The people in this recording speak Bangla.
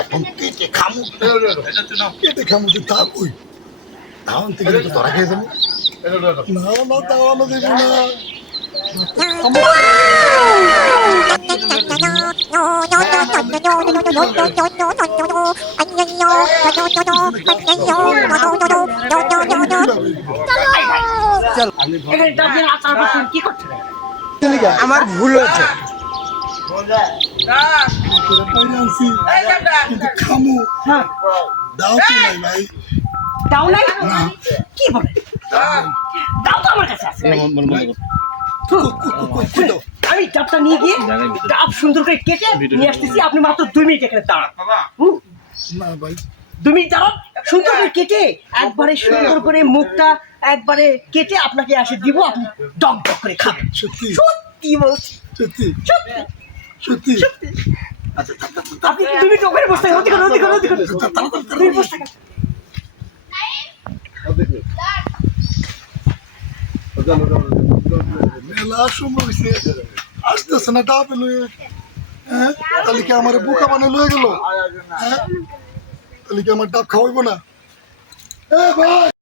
এখন কেটে খামু কেটে খামু তুই থাকুই ধান থেকে ধরা খেয়ে যাবো না না দাওয়ানো দেবো না আমার ভুল হয়েছে কিন্তু খামু দাও তো নাই ভাই দাও নাই কি বলে দাও তো আমার কাছে আছে আমি ডাবটা নিয়ে গিয়ে ডাব সুন্দর করে কেটে নিয়ে আসতেছি আপনি মাত্র 2 মিনিট এখানে দাঁড়ান না ভাই 2 মিনিট দাঁড়ান সুন্দর করে কেটে একবারে সুন্দর করে মুখটা একবারে কেটে আপনাকে আসে দিব আপনি ডক ডক করে খাবেন সত্যি সত্যি বলছি সত্যি সত্যি সত্যি আপনি 2 মিনিট ওখানে বসে থাকেন অতি করুন তুমি বসে থাকেন মেলা সময় হয়েছে আসতেছে না ডাব এলো হ্যাঁ তাহলে কি আমার বোকা বানিয়ে লয়ে গেল হ্যাঁ তাহলে কি আমার ডাব খাওয়াইবো না ভাই